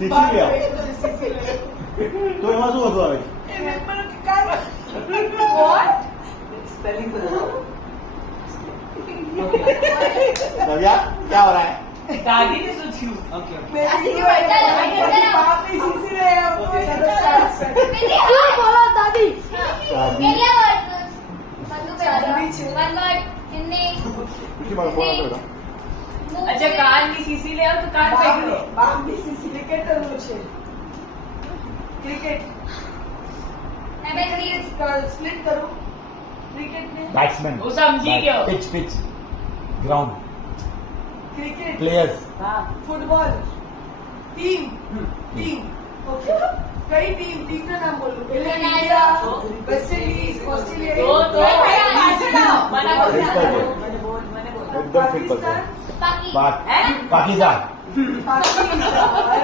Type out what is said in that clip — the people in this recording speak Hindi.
તો એમાં શું હતું આવે स्पेलिंग नव्या क्या हो रहा है दादी ने सोची ओके बोलो दादी दादी अच्छा कान की सीसी ले आओ तो कान पे क्रिकेट स्प्लिट करो क्रिकेट में बैट्समैन वो समझी गया pitch pitch ground cricket players football team okay कई टीम का नाम बोलो पहले इंडिया वेस्ट इंडीज ऑस्ट्रेलिया तो मना एकदम फिट पाकिस्तान पाकिस्तान है पाकिस्तान पाकिस्तान